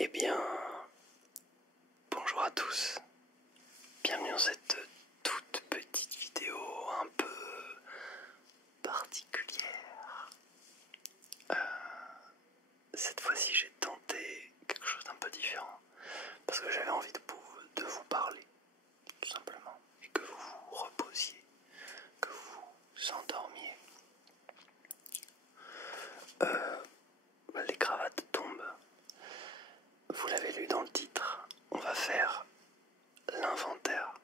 Eh bien, bonjour à tous, bienvenue dans cette toute petite vidéo un peu particulière. Cette fois-ci j'ai tenté quelque chose d'un peu différent, parce que j'avais envie de vous parler, tout simplement, et que vous vous reposiez, que vous vous endormiez. Les cravates tombent. Vous l'avez lu dans le titre, on va faire l'inventaire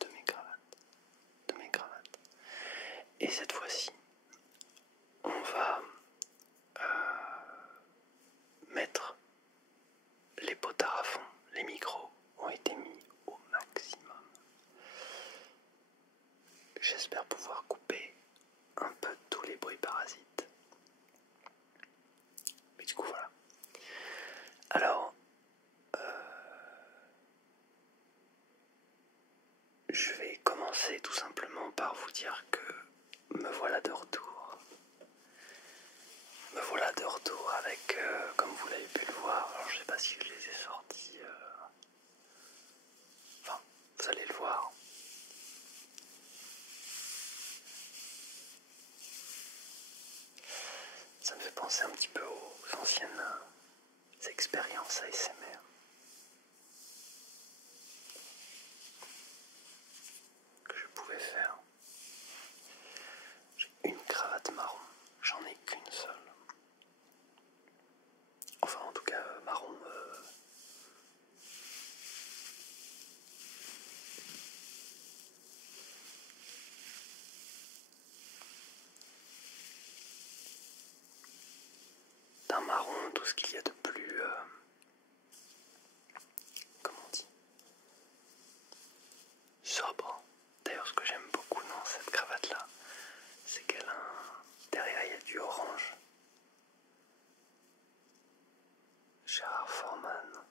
de mes cravates. Et cette fois-ci, on va mettre les potards à fond. Les micros ont été mis au maximum. J'espère pouvoir couper un peu tous les bruits parasites. Mais du coup, voilà. Alors, je vais commencer tout simplement par vous dire que me voilà de retour. Me voilà de retour avec, comme vous l'avez pu le voir, alors je sais pas si je les ai sortis, enfin, vous allez le voir. Ça me fait penser un petit peu aux anciennes expériences ASMR. Que je pouvais faire. J'ai une cravate marron, j'en ai qu'une seule. Enfin, en tout cas, marron. D'un marron, tout ce qu'il y a de plus. Comment on dit, sobre. D'ailleurs, ce que j'aime beaucoup dans cette cravate-là, c'est qu'elle a derrière, il y a du orange. Gérard Foreman.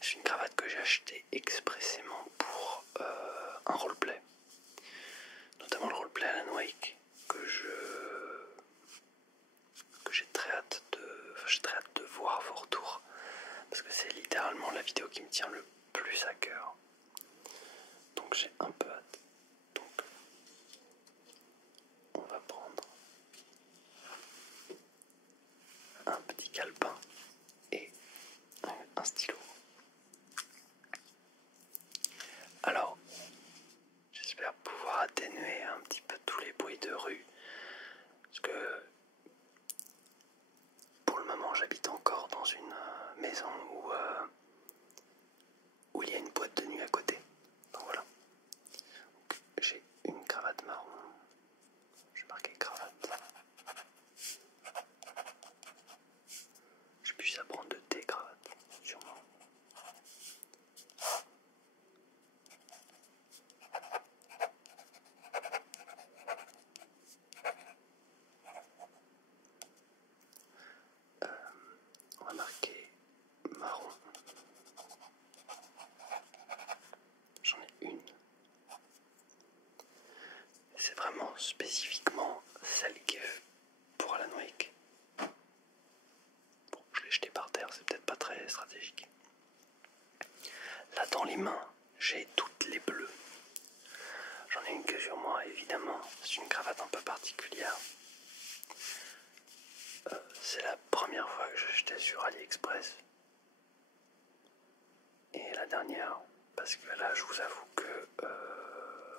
C'est une cravate que j'ai achetée expressément pour un roleplay. Notamment le roleplay Alan Wake, que j'ai très hâte de voir vos retours. Parce que c'est littéralement la vidéo qui me tient le plus à cœur. Donc j'ai un peu hâte. Donc on va prendre un petit calepin et un stylo. Alors, j'espère pouvoir atténuer un petit peu tous les bruits de rue. Parce que pour le moment j'habite encore dans une maison où il y a une boîte de nuit à côté. Donc voilà. Donc, j'ai une cravate marron. Je vais marquer cravate. Je puisse apprendre de tes cravates, sûrement. On va marquer marron. J'en ai une. C'est vraiment spécifiquement celle qui est pour Alan Wake. Bon, je l'ai jetée par terre, c'est peut-être pas très stratégique. Là dans les mains, j'ai toutes les bleues. J'en ai une que sur moi, évidemment. C'est une cravate un peu particulière. C'est la première fois que j'achetais sur AliExpress. Et la dernière, parce que là, je vous avoue que,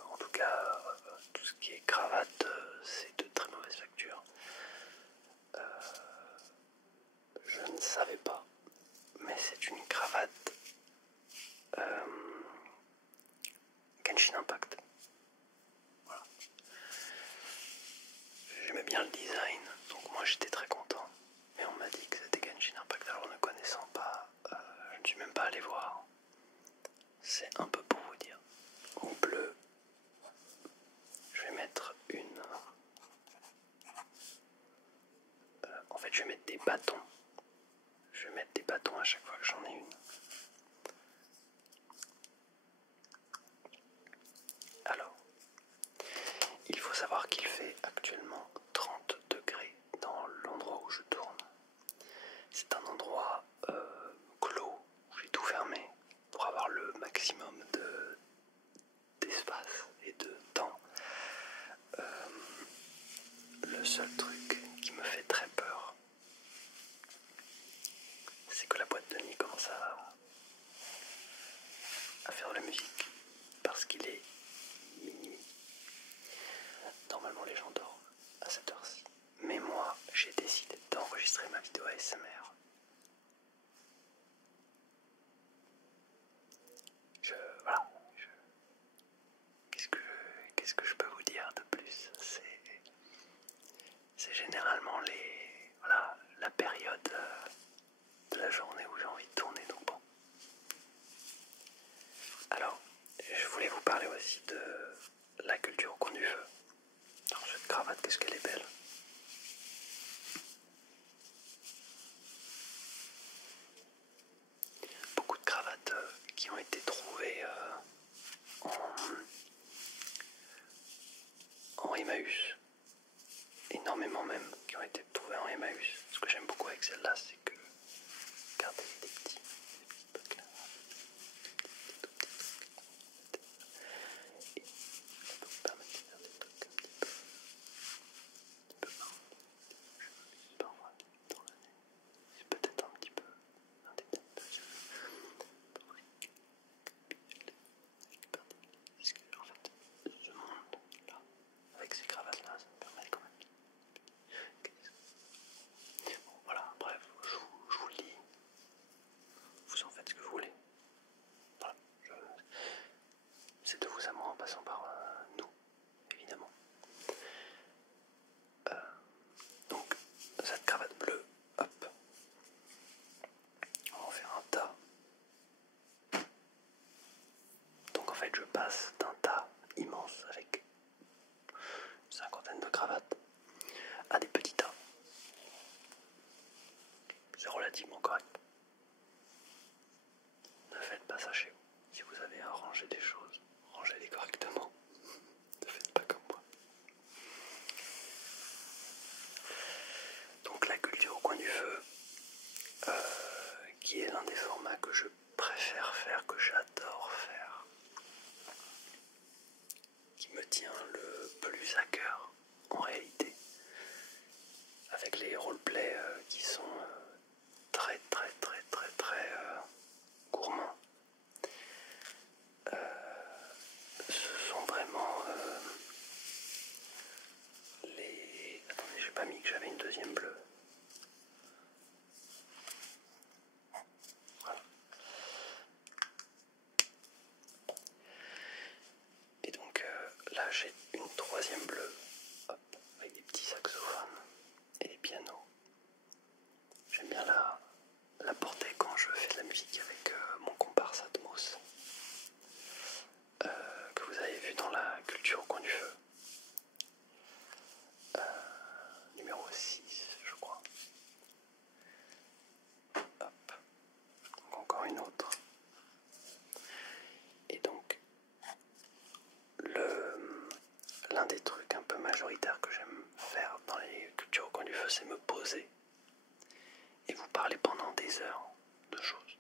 en tout cas, tout ce qui est cravate, c'est de très mauvaise facture. Je ne savais pas, mais c'est une cravate Genshin Impact. Voilà. J'aimais bien le design, donc moi j'étais très content. Mais on m'a dit que c'était Genshin Impact, alors ne connaissant pas, je ne suis même pas allé voir. C'est un peu pour vous dire. En bleu, je vais mettre une... en fait, je vais mettre des bâtons. Je vais mettre des bâtons à chaque fois que j'en ai une. Alors, il faut savoir qu'il fait actuellement 30 degrés dans l'endroit où je tourne. C'est un endroit clos où j'ai tout fermé pour avoir le maximum d'espace et de temps. Le seul truc qui me fait très peur, c'est que la boîte de nuit commence à faire de la musique parce qu'il est minuit. Normalement les gens dorment à cette heure-ci. Mais moi, j'ai décidé d'enregistrer ma vidéo ASMR. Voilà. Qu'est-ce que je peux vous dire de plus? C'est généralement la période de la journée où j'ai envie de tourner, donc bon. Alors, je voulais vous parler aussi de la culture au coin du feu. Alors, cette cravate, qu'est-ce qu'elle est belle. Beaucoup de cravates qui ont été trouvées en Emmaüs. Énormément même qui ont été trouvées en Emmaüs. Ce que j'aime beaucoup avec celle-là, c'est que, regardez, des petits trucs là. Et ça peut vous permettre de faire des trucs un petit peu marrants. Je m'amuse parfois dans la nuit. C'est peut-être un petit peu un détail de ce parce que en fait, ce monde là, avec ces cravates là, ça me permet quand même. Bon, voilà, bref, je vous le dis, vous en faites ce que vous voulez. Voilà, c'est de vous à moi en passant par nous, évidemment. Donc, cette cravate bleue, hop, on va en faire un tas. Donc en fait, je passe d'un tas immense avec une cinquantaine de cravates à des petits tas. C'est relativement correct. Ne faites pas ça chez vous. Si vous avez à ranger des choses, rangez-les correctement. Ne faites pas comme moi. Donc la culture au coin du feu, qui est l'un des formats que je préfère faire, que j'adore faire, qui me tient le plus à cœur en réalité, avec les roleplays qui sont très gourmands. Ce sont vraiment les... Attendez, j'ai pas mis que j'avais une deuxième bleue. Voilà. Et donc là j'ai une troisième bleue, hop, avec des petits saxophones et des pianos. J'aime bien la porter quand je fais de la musique avec mon comparse Atmos, que vous avez vu dans la culture au coin du feu. Numéro 6, je crois. Hop. Donc encore une autre. Et donc, l'un des trucs un peu majoritaires que j'aime faire dans les cultures au coin du feu, c'est me poser et vous parler pendant des heures de choses.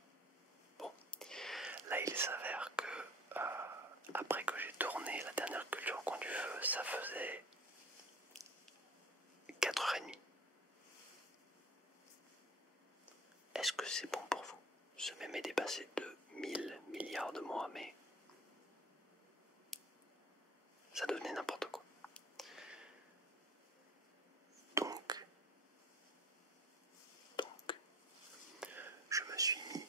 Bon, là il s'avère que après que j'ai tourné la dernière culture au coin du feu, ça faisait 4h30. Est-ce que c'est bon pour vous? Ce même est dépassé de 1000 milliards de mois, mais ça devenait n'importe quoi. Donc, je me suis mis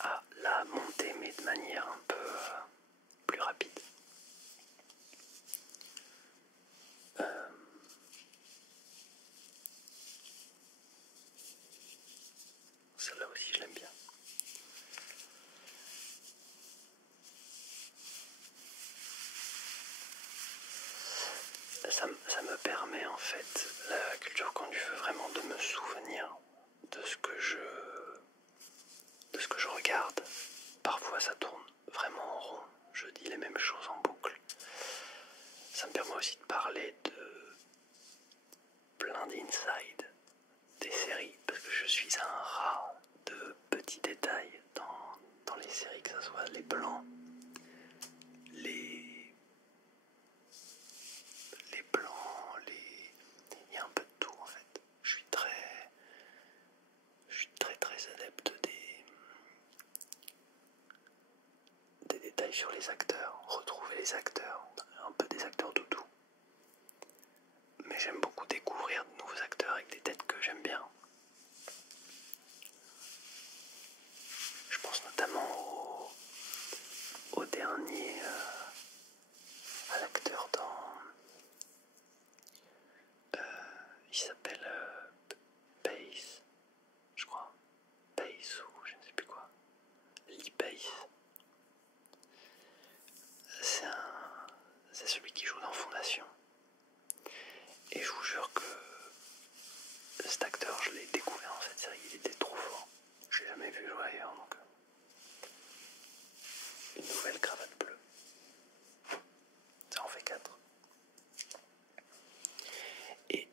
à la monter, mais de manière un peu plus rapide. Celle-là aussi, je l'aime bien. Ça me permet en fait, la culture au coin du feu, vraiment de me souvenir de ce que je regarde. Parfois ça tourne vraiment en rond, je dis les mêmes choses en boucle. Ça me permet aussi de parler de plein d'insides, des sur les acteurs, retrouver les acteurs, un peu des acteurs doudous. Mais j'aime beaucoup découvrir de nouveaux acteurs avec des têtes que j'aime bien. Je pense notamment au dernier, à l'acteur dans... il s'appelle Pace, je crois. Pace ou je ne sais plus quoi. Lee Pace. C'est celui qui joue dans Fondation. Et je vous jure que cet acteur, je l'ai découvert dans cette série, il était trop fort. Je l'ai jamais vu jouer ailleurs, donc une nouvelle cravate bleue. Ça en fait 4. Et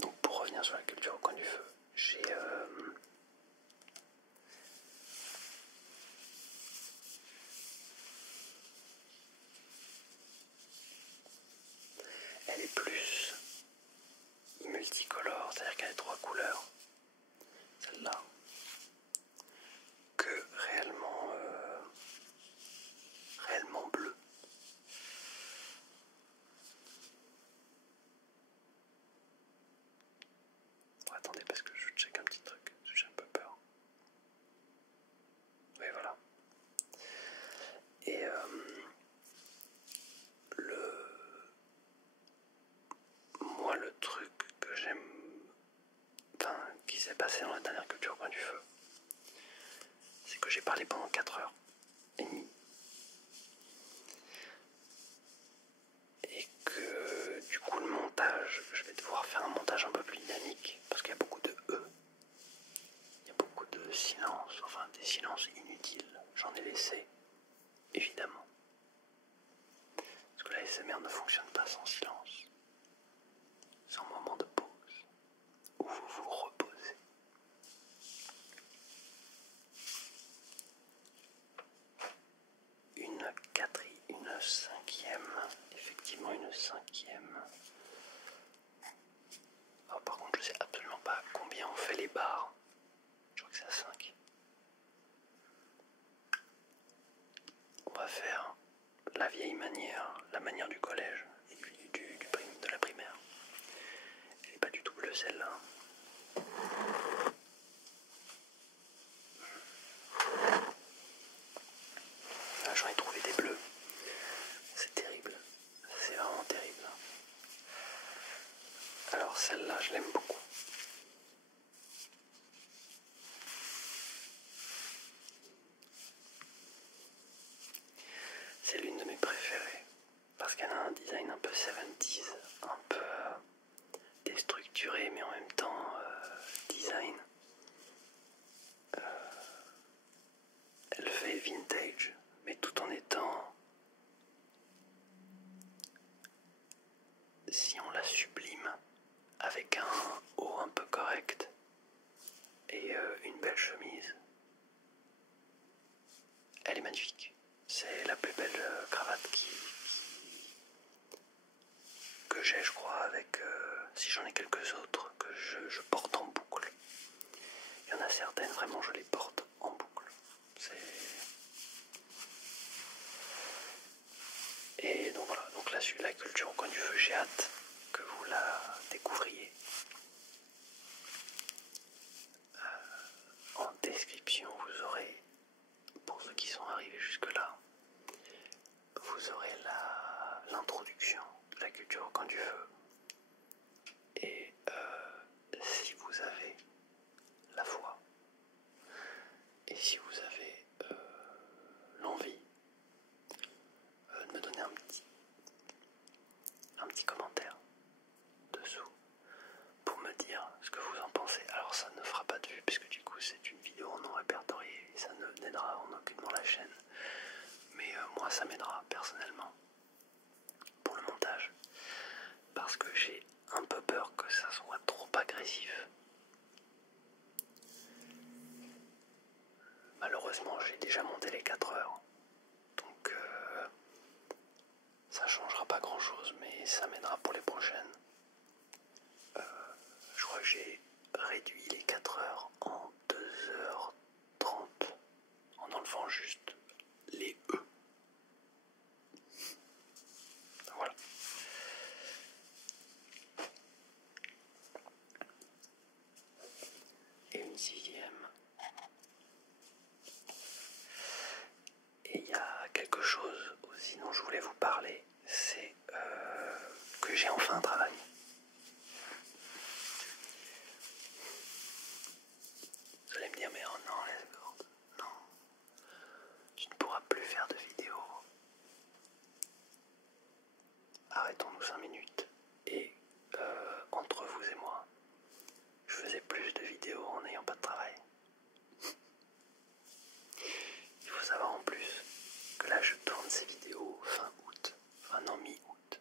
donc pour revenir sur la culture au coin du feu, j'ai elle est plus multicolore, c'est-à-dire qu'elle a 3 couleurs, celle-là, que réellement bleu. Oh, attendez, parce que je check un petit truc, j'ai un peu peur. Oui, voilà. Et moi, le truc que j'aime, enfin, qui s'est passé dans la dernière culture au coin du feu, c'est que j'ai parlé pendant 4h30. Et que du coup le montage, je vais devoir faire un montage un peu plus dynamique, parce qu'il y a beaucoup de il y a beaucoup de silence, enfin des silences inutiles, j'en ai laissé, évidemment. Parce que la SMR ne fonctionne pas sans silence, sans moment de pause, où vous vous reposez. Une cinquième, effectivement une cinquième. Alors par contre je sais absolument pas combien on fait les barres, je crois que c'est à 5. On va faire la vieille manière, la manière du collège et de la primaire. Elle n'est pas du tout bleue celle-là. Ah, j'en ai trouvé des bleus. C'est terrible. C'est vraiment terrible. Alors celle-là, je l'aime beaucoup. C'est l'une de mes préférées. Parce qu'elle a un design un peu 70s, un peu déstructuré, mais en même temps design. Elle fait vintage, mais tout en étant, si on la sublime, avec un haut un peu correct et une belle chemise. Elle est magnifique. C'est la plus belle cravate que j'ai, je crois, avec, si j'en ai quelques autres, que je porte en boucle. Il y en a certaines, vraiment, je les porte en boucle. Et donc voilà, donc là, la culture au coin du feu, j'ai hâte que vous la découvriez. En description, vous aurez, pour ceux qui sont arrivés jusque-là, vous aurez l'introduction de la culture au coin du feu. Et si vous avez la foi, et si vous avez l'envie de me donner un petit commentaire dessous pour me dire ce que vous en pensez. Alors ça ne fera pas de vue puisque du coup c'est une vidéo non répertoriée et ça ne n'aidera en aucunement la chaîne. Mais moi ça m'aidera personnellement pour le montage parce que j'ai un peu peur que ça soit trop agressif. Malheureusement j'ai déjà monté les 4 heures donc ça changera pas grand chose mais ça m'aidera pour les prochaines. Je crois que j'ai réduit les 4 heures en 2h30 en enlevant juste les E. 6e. Et il y a quelque chose aussi dont je voulais vous parler, c'est que j'ai enfin un travail. Vous allez me dire, mais oh non, Lesgord, non, tu ne pourras plus faire de vidéos. Arrêtons-nous 5 minutes. Et entre vous et moi, je faisais plus de vidéos en n'ayant pas de travail. Il faut savoir en plus que là je tourne ces vidéos fin août, enfin non mi-août.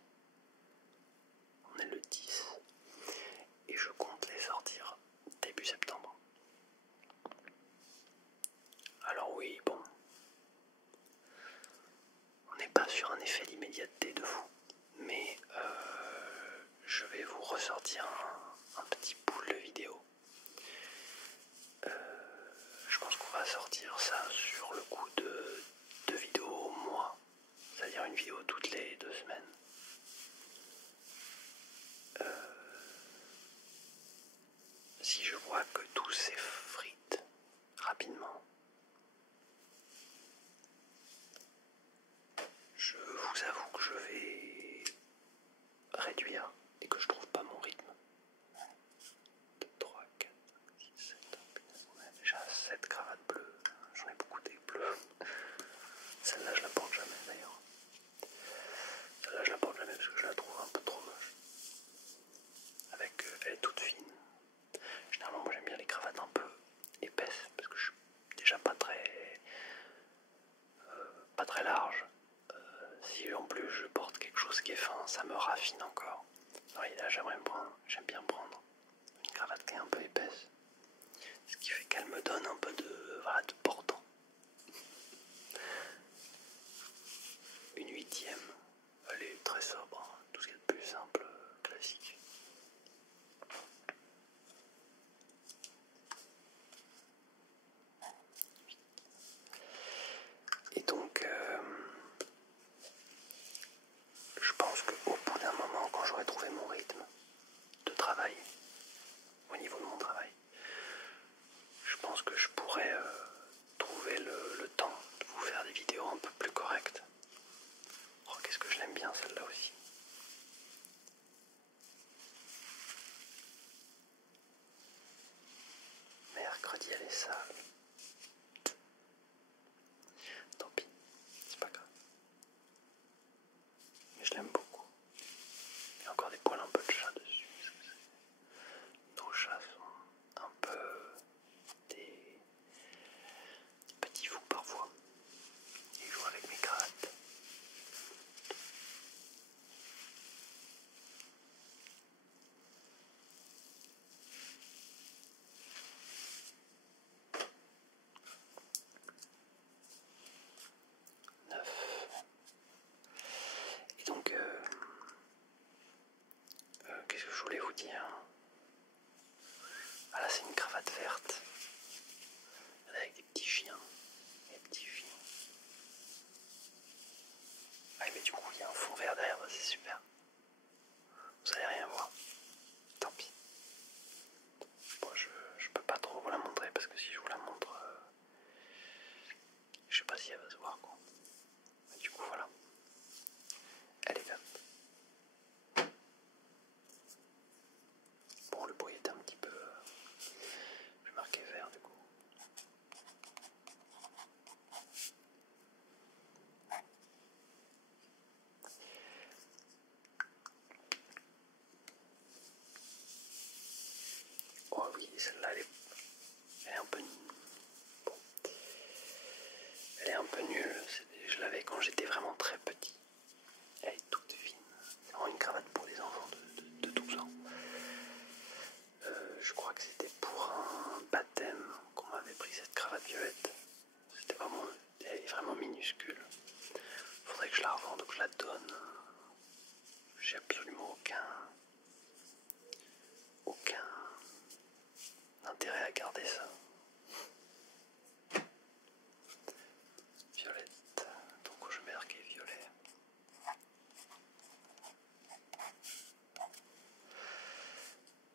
On est le 10 et je compte les sortir début septembre. Alors oui, bon, on n'est pas sur un effet d'immédiateté de fou, mais je vais vous ressortir un petit pool de vidéos. Je pense qu'on va sortir ça sur le coup de 2 vidéos au mois, c'est-à-dire une vidéo toutes les 2 semaines. Si je vois que tout s'effrite rapidement, je vous avoue que je vais réduire et que je trouve pas mon rythme. 2, 3, 4, 5, 6, 7, on a déjà 7 cravates bleues, j'en ai beaucoup des bleues. Celle-là je la porte jamais d'ailleurs. Celle-là je la porte jamais parce que je la trouve un peu trop moche. Elle est toute fine. Généralement moi j'aime bien les cravates un peu épaisses parce que je suis déjà pas très large. Si en plus je porte quelque chose qui est fin, ça me raffine encore. Alors là j'aime bien prendre une cravate qui est un peu épaisse, ce qui fait qu'elle me donne un peu de portant. Une 8e, elle est très sobre, tout ce qui est de plus simple, classique. Et donc, je pense qu'au bout d'un moment, quand j'aurai trouvé mon rythme de travail, au niveau de mon travail, je pense que je pourrais trouver le temps de vous faire des vidéos un peu plus correctes. Oh, qu'est-ce que je l'aime bien celle-là aussi. Mercredi elle est sale. Tant pis, c'est pas grave. Mais je l'aime beaucoup. Il y a encore des poils un peu de chat dessus. Nos chats sont un peu des petits fous parfois. Ils jouent avec mes cravates. Et donc, qu'est-ce que je voulais vous dire? Ah là, c'est une cravate verte avec des petits chiens. Des petits chiens. Ah, mais du coup, il y a un fond vert derrière, c'est super. Vous allez rien voir. Tant pis. Bon, je peux pas trop vous la montrer parce que si je vous la montre, je sais pas si elle va se voir quoi. Mais du coup, voilà. Elle est verte. Bon, le bruit est un petit peu... je vais marquer vert du coup. Oh oui, celle-là, elle est un peu... bon. Elle est un peu nulle. Je l'avais quand j'étais vraiment très petit. Elle est toute fine. C'est vraiment une cravate pour les enfants de 12 ans. Je crois que c'était pour un baptême qu'on m'avait pris cette cravate violette. Elle est vraiment minuscule. Faudrait que je la revende ou que je la donne. J'ai absolument aucun intérêt à garder ça. Violette, donc je mets marqué violet.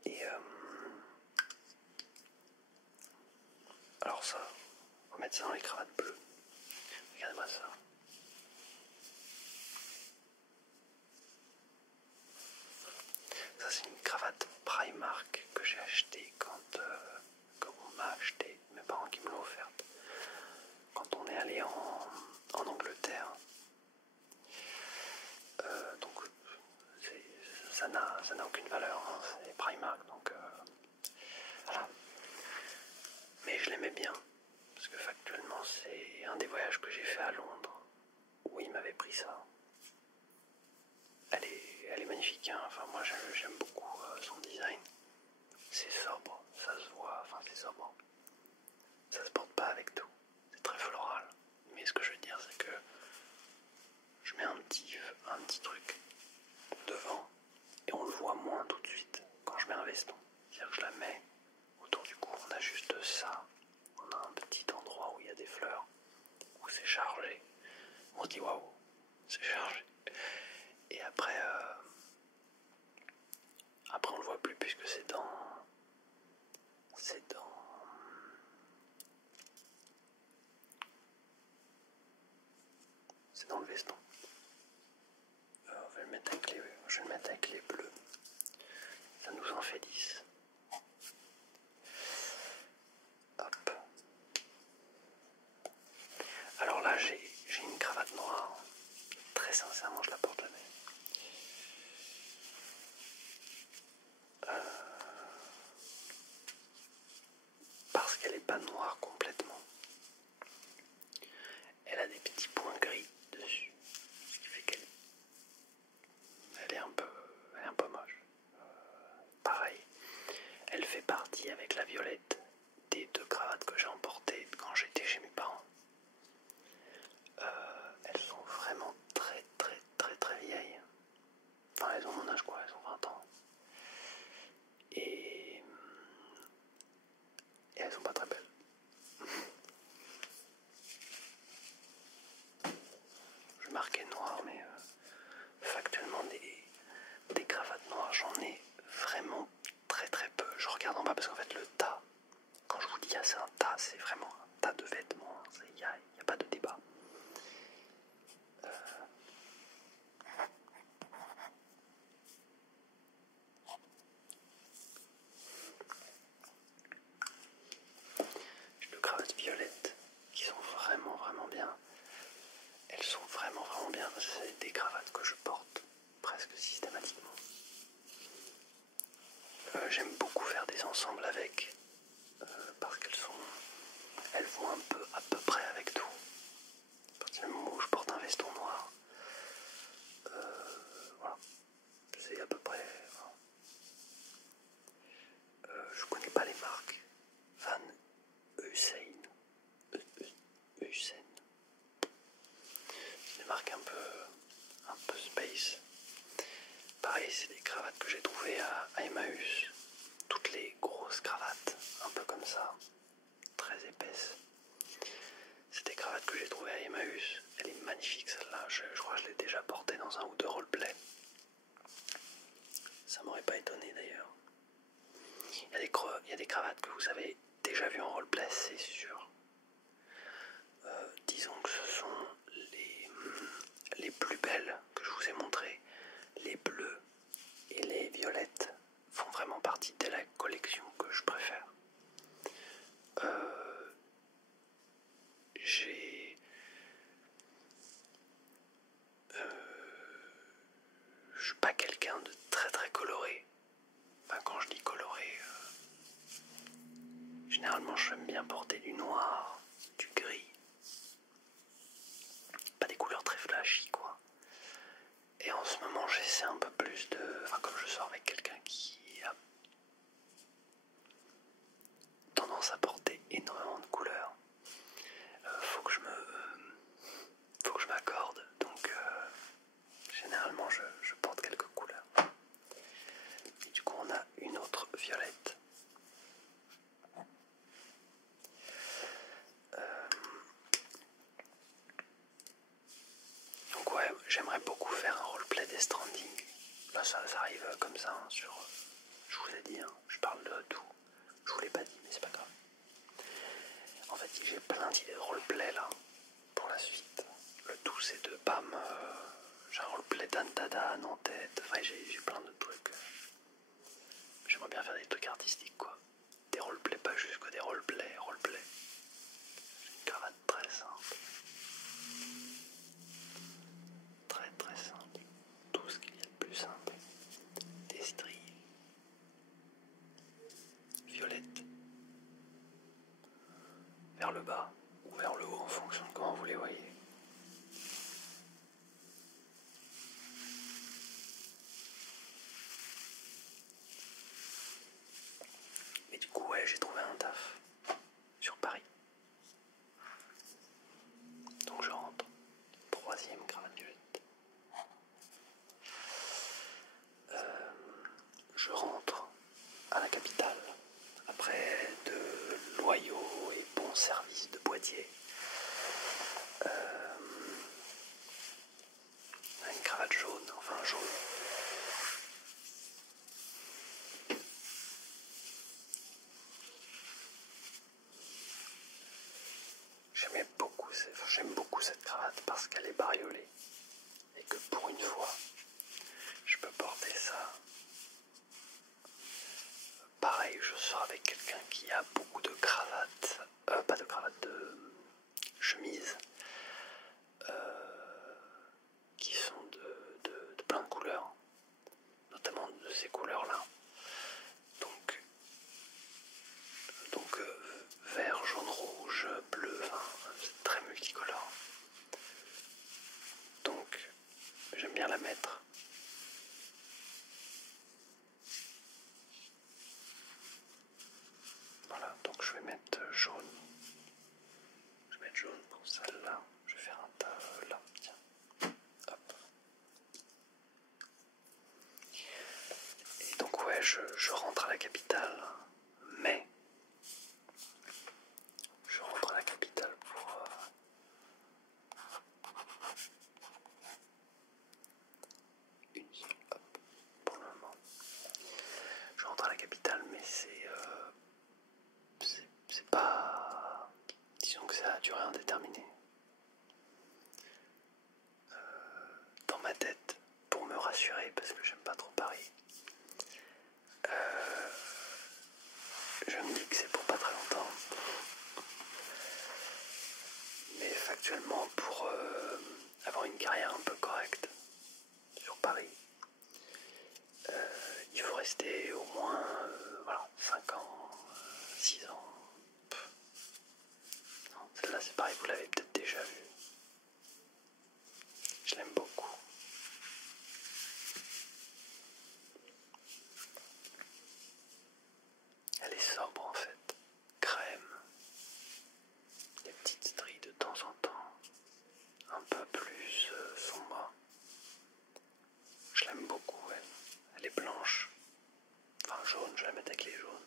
Et mettre ça dans les cravates bleues. Regardez-moi ça. Ça c'est une cravate Primark que j'ai achetée quand on m'a acheté, mes parents qui me l'ont offerte. Quand on est allé en Angleterre. Donc ça n'a aucune valeur, hein, c'est Primark, donc voilà. Mais je l'aimais bien, parce que factuellement c'est un des voyages que j'ai fait à Londres, où il m'avait pris ça. Elle est magnifique, hein. Enfin moi j'aime beaucoup son design. C'est sobre, ça se voit, enfin c'est sobre. Ça se porte pas avec tout, c'est très floral. Mais ce que je veux dire c'est que je mets un petit truc devant et on le voit moins tout de suite quand je mets un veston. C'est-à-dire que je la mets autour du cou, on a juste ça. On a un petit endroit où il y a des fleurs, où c'est chargé. On se dit waouh, c'est chargé. Et après on le voit plus puisque c'est dans le veston. Je vais le mettre avec les bleus. Ça nous en fait 10. Hop. Alors là, j'ai une cravate noire. Très sincèrement, je la porte jamais. Parce qu'elle n'est pas noire complètement. Elle a des petits points gris dessus. Ce qui fait qu'elle est un peu moche. Pareil, elle fait partie avec la violette des 2 cravates que j'ai emportées quand j'étais chez mes parents. Elles sont vraiment très très très très vieilles. Enfin, elles ont mon âge quoi, elles ont 20 ans. Et elles sont pas très belles. Je marquais noir, mais factuellement des cravates noires, j'en ai vraiment très très peu. Je regarde en bas parce qu'en fait le tas, quand je vous dis c'est un tas, c'est vraiment un tas de vêtements, il n'y a pas de débat. J'ai 2 cravates violettes qui sont vraiment vraiment bien. Elles sont vraiment vraiment bien. C'est des cravates que je porte presque systématiquement. J'aime beaucoup faire des ensembles avec parce elles vont à peu près avec tout. À partir du moment où je porte un veston noir, voilà, c'est à peu près. Voilà. Je connais pas les marques. Van Heusen. Heusen. Des marques un peu space. Pareil, c'est des cravates que j'ai trouvées à Emmaüs. Toutes les grosses cravates, un peu comme ça, très épaisses. C'est des cravates que j'ai trouvées à Emmaüs. Elle est magnifique celle-là. Je crois que je l'ai déjà portée dans un ou 2 roleplays. Ça m'aurait pas étonné d'ailleurs. Il y a des cravates que vous avez déjà vues en roleplay, c'est sûr. Disons que ce sont les plus belles que je vous ai montrées. Les bleues et les violettes font vraiment partie de la collection que je préfère. Je suis pas quelqu'un de très très coloré. Enfin, quand je dis coloré, généralement j'aime bien porter du noir, du gris. Pas des couleurs très flashy quoi. Et en ce moment j'essaie un peu plus de... Enfin, comme je sors avec quelqu'un qui a tendance à porter énormément de couleurs, faut que je m'accorde. Donc généralement je porte quelques couleurs. Et du coup on a une autre violette. Donc ouais, j'aimerais beaucoup faire un roleplay des Stranding. Là ça arrive comme ça, hein, je vous ai dit, hein, je parle de tout. Je vous l'ai pas dit, mais c'est pas grave. En fait, j'ai plein d'idées de vers le bas ou vers le haut en fonction de comment vous les voyez. Mais du coup, ouais, j'ai trouvé un taf sur Paris. Donc je rentre. Troisième cravate violette. Je rentre à la capitale après de loyaux et bons services de Poitiers. Une cravate jaune, enfin jaune. J'aime beaucoup cette cravate parce qu'elle est bariolée et que pour une fois, je peux porter ça. Pareil, je sors avec quelqu'un qui a beaucoup de cravates, pas de cravates, de chemises qui sont de plein de couleurs, notamment de ces couleurs-là. Donc vert, jaune, rouge, bleu, enfin, c'est très multicolore. Donc j'aime bien la mettre. Voilà, donc je vais mettre jaune. Je vais mettre jaune pour celle-là. Je vais faire un tas là, tiens. Hop. Et donc ouais, je rentre à la capitale, mais je rentre à la capitale pour une seule, hop, pour le moment. Je rentre à la capitale, mais c'est pas... Disons que ça a duré indéterminé. Dans ma tête, pour me rassurer, parce que j'aime pas trop Paris, je me dis que c'est pour pas très longtemps. Mais factuellement, pour avoir une carrière un peu correcte sur Paris, il faut rester au moins voilà, 5 ans, 6 ans. Non, celle-là c'est pareil, vous l'avez peut-être déjà vue. Je l'aime beaucoup. Elle est sobre en fait, crème, des petites stries de temps en temps, un peu plus sombre. Je l'aime beaucoup, elle est blanche, enfin jaune, je la mets avec les jaunes.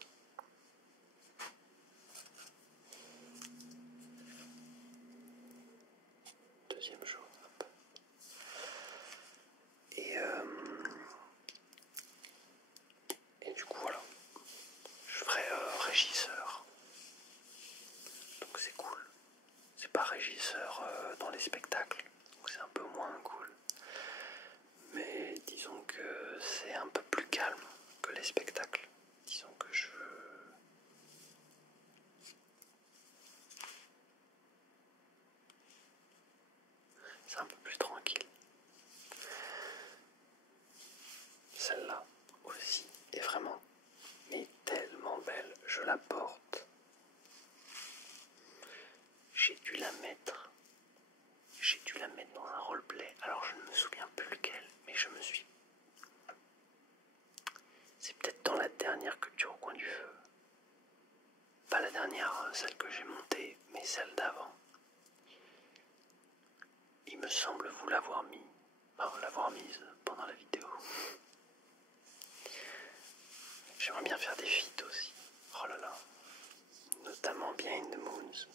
Deuxième jaune, hop. Et du coup voilà, je ferai régisseur. Donc c'est cool. C'est pas régisseur dans les spectacles, donc c'est un peu moins cool. Mais disons que c'est un peu plus calme que les spectacles. Disons que c'est un peu plus tranquille. Celle-là aussi est vraiment, mais tellement belle. Je la porte. J'ai dû la mettre dans un roleplay. Alors je ne me souviens plus lequel, mais je me suis... C'est peut-être dans la dernière culture au coin du feu. Pas la dernière, celle que j'ai montée, mais celle d'avant. Il me semble vous l'avoir mis, enfin l'avoir mise pendant la vidéo. J'aimerais bien faire des feats aussi. Oh là là. Notamment Behind the Moons.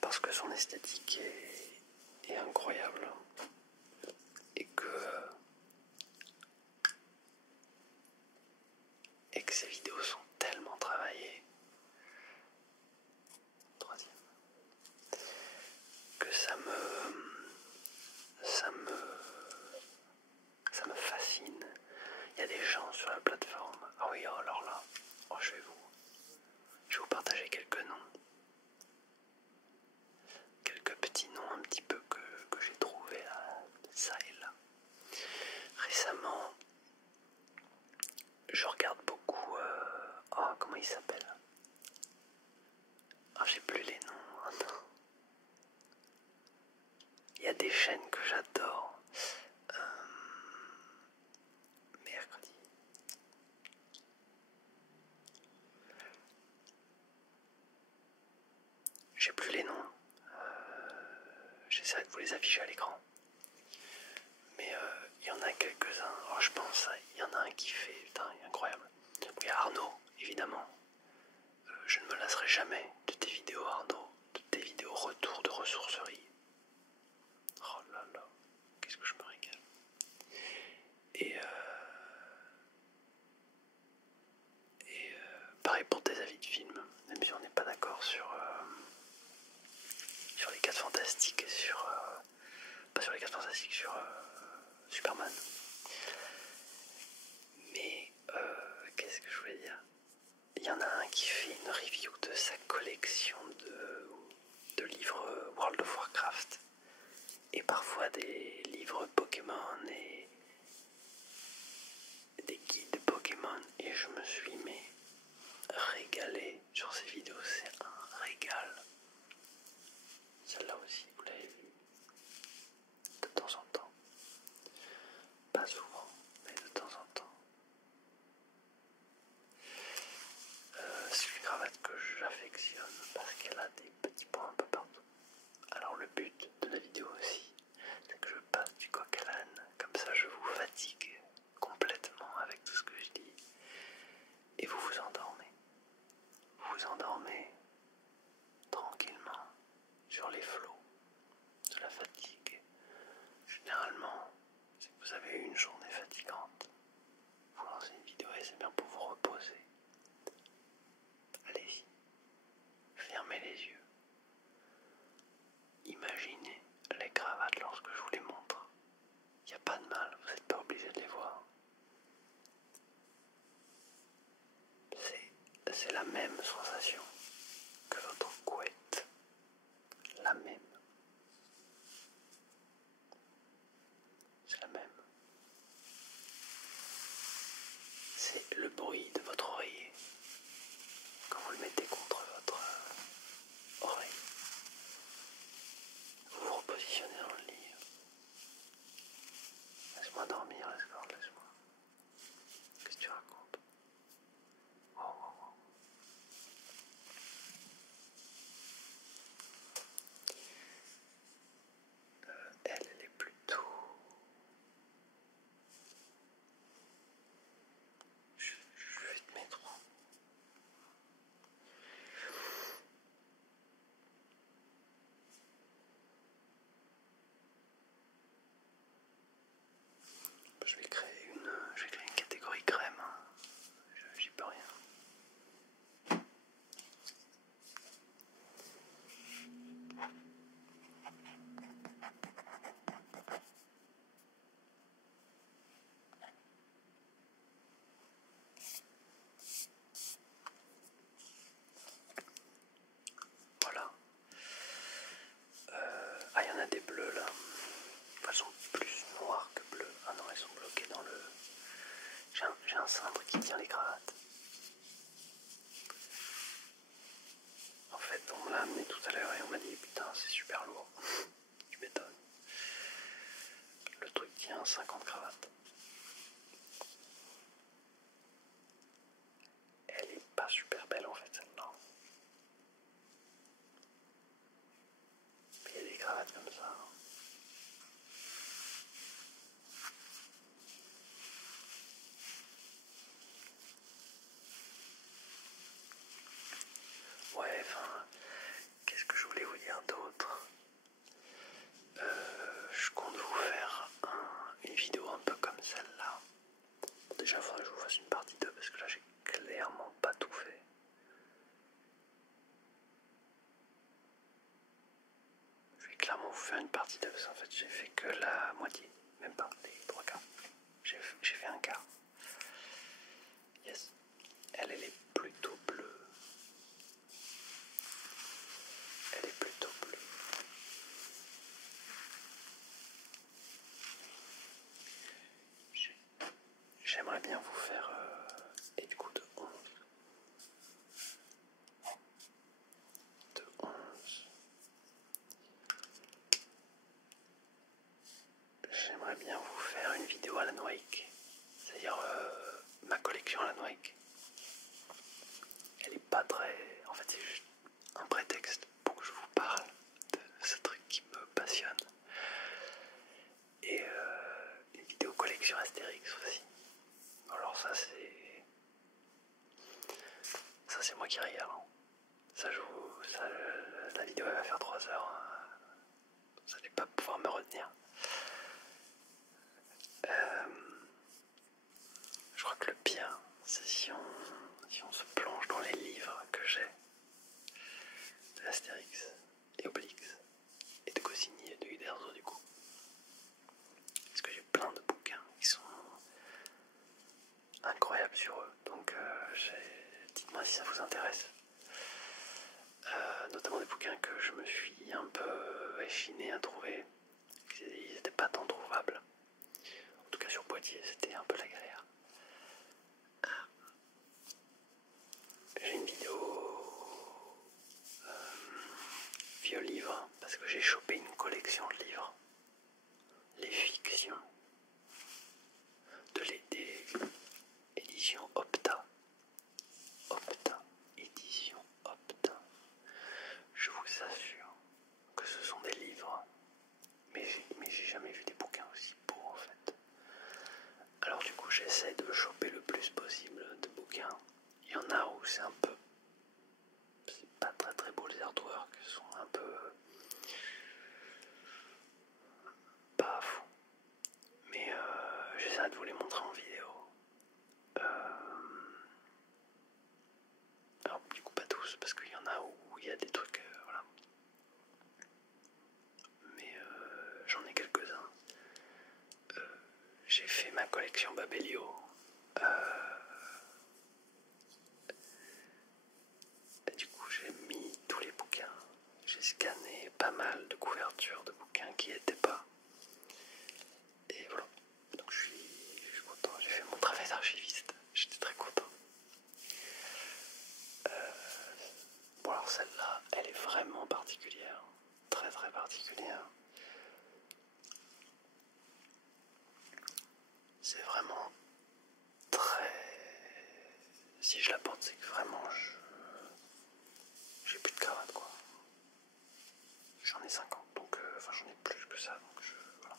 Parce que son esthétique est incroyable. Et que ses vidéos sont tellement travaillées. Troisième. Que ça me fascine. Il y a des gens sur la plateforme. Ah oui, alors là, oh, je vais vous partager quelques noms. Quelques petits noms un petit peu que j'ai trouvés là, ça et là. Récemment, je regarde beaucoup comment il s'appelle? Ah, j'ai plus les noms. Oh non. Il y a des chaînes que j'adore. Mercredi. J'ai plus les noms. J'essaierai de vous les afficher à l'écran. Mais il y en a quelques-uns. Alors je pense, il y en a un qui fait, putain, incroyable. Il y a Arnaud, évidemment. Je ne me lasserai jamais de tes vidéos, Arnaud, de tes vidéos retour de ressourcerie. Oh là là, qu'est-ce que je me régale. Pareil pour tes avis de films, même si on n'est pas d'accord sur les 4 fantastiques, pas sur les 4 fantastiques, sur Superman. Mais qu'est-ce que je voulais dire? Il y en a un qui fait une review de sa collection de livres World of Warcraft et parfois des livres Pokémon et des guides Pokémon, et je me suis régalé sur ces vidéos. C'est un régal. Celle-là aussi, vous l'avez vue de temps en temps, pas souvent, mais de temps en temps. C'est une cravate que j'affectionne parce qu'elle a des petits points un peu partout. Alors le but de la vidéo aussi, c'est que je passe du coq à l'âne, comme ça je vous fatigue complètement avec tout ce que je dis et vous vous endormez. Vous vous endormez tranquillement sur les flots de la fatigue. Généralement, si vous avez eu une journée fatigante, vous lancez une vidéo et c'est bien pour vous reposer. Allez-y, fermez les yeux. Imaginez les cravates lorsque je vous les montre. Il n'y a pas de mal, vous n'êtes pas obligé de les voir. C'est la même sensation que votre couette. La même. C'est la même. C'est le bruit de votre oreiller quand vous le mettez contre votre oreille. Vous vous repositionnez dans le lit. Laisse-moi dormir, laisse-moi. Qu'est-ce que tu racontes? Oh, oh, oh. Elle est plutôt... Je vais te mettre... Je vais créer une catégorie crème. J'y peux rien. Voilà. Ah, il y en a des bleus là. Elles sont plus noires que bleues. Ah non, elles sont bloquées dans le... J'ai un cintre qui tient les cravates. En fait, on me l'a amené tout à l'heure et on m'a dit putain, c'est super lourd. Tu m'étonnes. Le truc tient 50 cravates. Elle est pas super belle en fait celle-là. Il y a des cravates comme ça. Ouais, enfin, qu'est-ce que je voulais vous dire d'autre? Je compte vous faire une vidéo un peu comme celle-là. Bon, déjà, il faudrait que je vous fasse une partie 2 parce que là, j'ai clairement pas tout fait. Je vais clairement vous faire une partie 2 parce qu'en fait, j'ai fait que la moitié, même pas les 3/4. J'ai fait un quart. Yes. Elle est plutôt bleue. Elle est plutôt bleue. J'aimerais bien vous faire Écoute 11. qui régale. La vidéo elle va faire 3 heures. Vous n'allez pas pouvoir me retenir. Je crois que le pire, c'est si on se plonge dans les livres que j'ai de Astérix et Obélix et de Goscinny et de Uderzo du coup. Parce que j'ai plein de bouquins qui sont incroyables sur eux. Donc dites-moi si ça vous intéresse. Notamment des bouquins que je me suis un peu échiné à trouver. Ils n'étaient pas tant trouvables. En tout cas sur Poitiers, c'était un peu la galère. J'ai une vidéo vieux livres parce que j'ai chopé une collection de livres. Les fictions de l'été, édition Opta. Opta, édition Opta. Je vous assure que ce sont des livres, mais j'ai jamais vu des bouquins aussi beaux en fait. Alors du coup j'essaie de choper le plus possible de bouquins. Il y en a où c'est un peu... c'est pas très très beau, les artworks sont un peu... pas fou. Mais j'essaie de vous les montrer en vidéo. Alors du coup pas tous, parce qu'il y en a où il y a des trucs... voilà. Mais j'en ai quelques-uns. J'ai fait ma collection Babelio. Et du coup j'ai mis tous les bouquins. J'ai scanné pas mal de couvertures de bouquins qui n'étaient pas. Et voilà. Donc je suis content. J'ai fait mon travail d'archiviste. J'étais très content. Bon alors celle-là, elle est vraiment particulière. Très très particulière. C'est vraiment très... Si je la porte, c'est que vraiment j'ai plus de cravate quoi. J'en ai 50, donc enfin j'en ai plus que ça, donc voilà.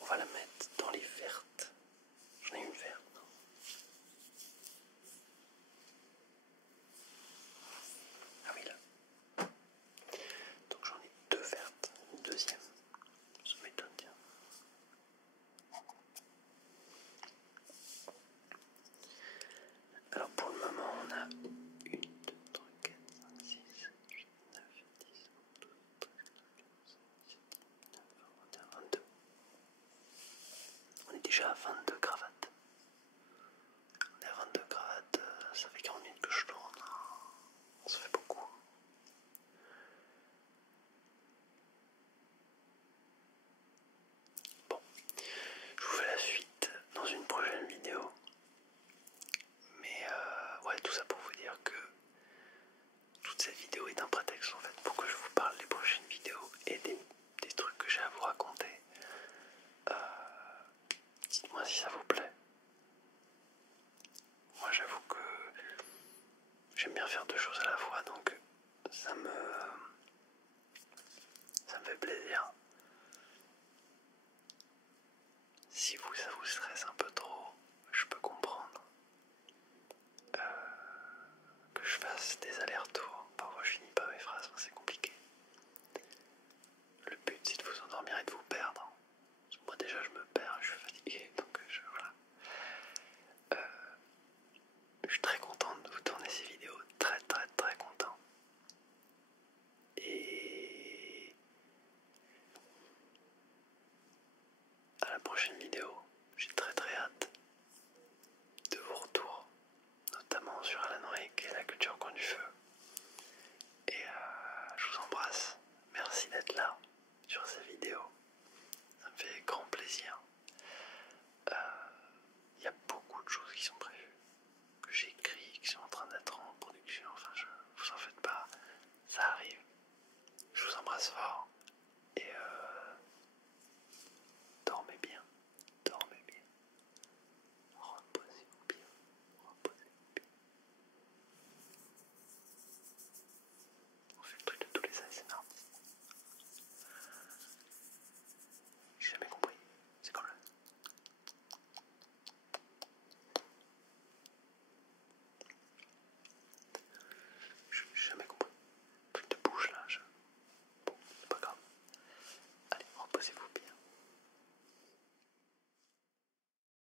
On va la mettre dans les vertes. J'en ai une verte. Ah oui là. Donc j'en ai deux vertes, une deuxième. Ça m'étonne, tiens. Alors pour le moment on a 1, 2, 3, 4, 5, 6, 7, 8, 9, 10, 12, 13, 14, 15, 16, 17, 19, 20, 21, 22. On est déjà à 22 cravates. On est à 22 cravates, ça fait 40 minutes que je tourne. Ça fait beaucoup. Bon, je vous fais la suite dans une prochaine vidéo. Mais ouais, tout ça pour vous dire que toute cette vidéo est un prétexte en fait pour que je vous parle des prochaines vidéos et des trucs que j'ai à vous raconter. Dites-moi si ça vous plaît. Moi j'avoue que j'aime bien faire deux choses à la fois, donc ça me fait plaisir